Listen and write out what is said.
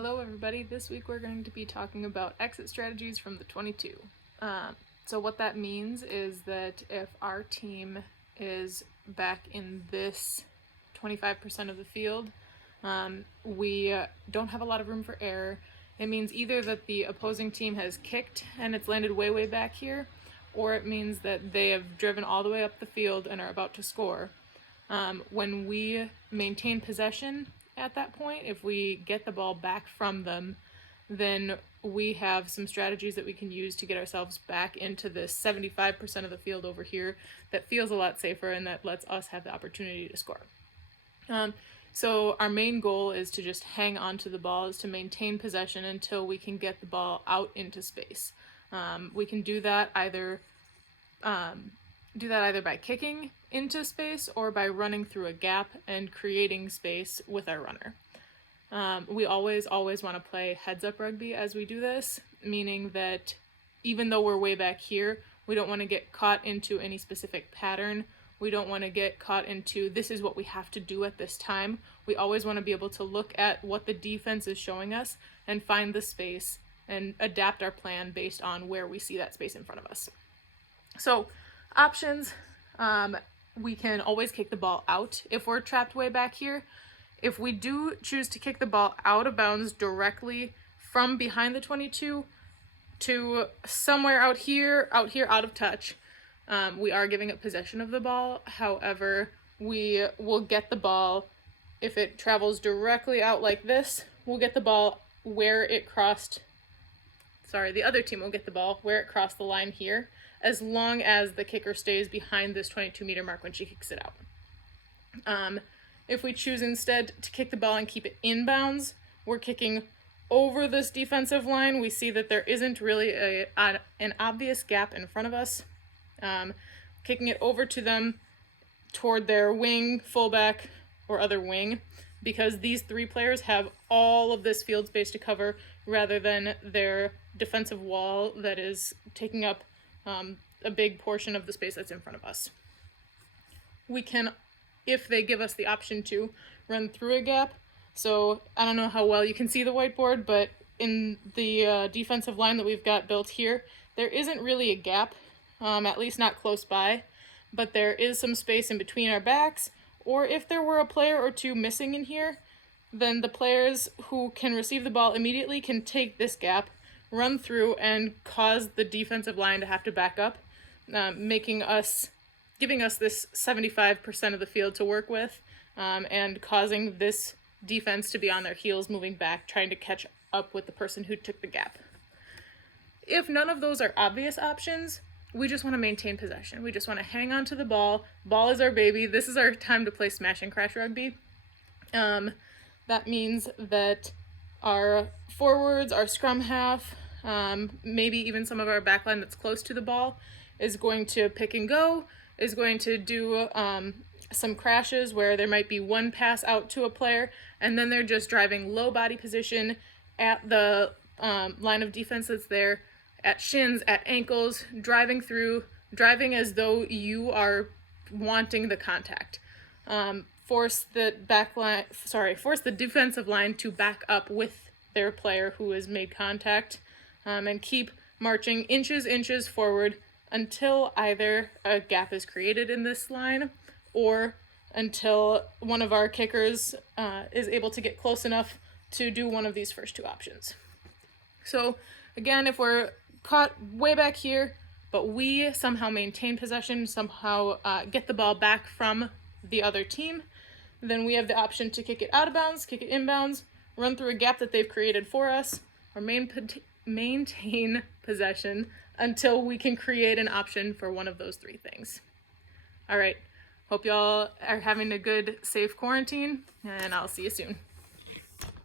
Hello everybody, this week we're going to be talking about exit strategies from the 22. So what that means is that if our team is back in this 25% of the field, we don't have a lot of room for error. It means either that the opposing team has kicked and it's landed way back here, or it means that they have driven all the way up the field and are about to score. When we maintain possession at that point, if we get the ball back from them, then we have some strategies that we can use to get ourselves back into this 75% of the field over here that feels a lot safer and that lets us have the opportunity to score. So our main goal is to just hang on to the ball, is to maintain possession until we can get the ball out into space. We can do that either by kicking into space or by running through a gap and creating space with our runner. We always want to play heads-up rugby as we do this, meaning that even though we're way back here, we don't want to get caught into any specific pattern. We don't want to get caught into this is what we have to do at this time. We always want to be able to look at what the defense is showing us and find the space and adapt our plan based on where we see that space in front of us. So options, we can always kick the ball out if we're trapped way back here. If we do choose to kick the ball out of bounds directly from behind the 22 to somewhere out here, out of touch, we are giving up possession of the ball. However, we will get the ball, if it travels directly out like this, we'll get the ball where it crossed, the other team will get the ball where it crossed the line here, as long as the kicker stays behind this 22-meter mark when she kicks it out. If we choose instead to kick the ball and keep it inbounds, we're kicking over this defensive line. We see that there isn't really an obvious gap in front of us. Kicking it over to them toward their wing, fullback, or other wing, because these three players have all of this field space to cover rather than their defensive wall that is taking up a big portion of the space that's in front of us. We can, if they give us the option to, run through a gap. So I don't know how well you can see the whiteboard, but in the defensive line that we've got built here, there isn't really a gap, at least not close by, but there is some space in between our backs, or if there were a player or two missing in here, then the players who can receive the ball immediately can take this gap, run through, and cause the defensive line to have to back up, giving us this 75% of the field to work with, and causing this defense to be on their heels, moving back, trying to catch up with the person who took the gap. If none of those are obvious options, we just want to maintain possession. We just want to hang on to the ball. Ball is our baby. This is our time to play smash and crash rugby. That means that our forwards, our scrum half, maybe even some of our backline that's close to the ball is going to pick and go, is going to do some crashes where there might be one pass out to a player, and then they're just driving low body position at the line of defense that's there, at shins, at ankles, driving as though you are wanting the contact. Force the defensive line to back up with their player who has made contact, and keep marching inches forward until either a gap is created in this line or until one of our kickers is able to get close enough to do one of these first two options. So again, if we're caught way back here, but we somehow maintain possession, somehow get the ball back from the other team, then we have the option to kick it out of bounds, kick it inbounds, run through a gap that they've created for us, or maintain possession until we can create an option for one of those three things. All right, hope y'all are having a good, safe quarantine, and I'll see you soon.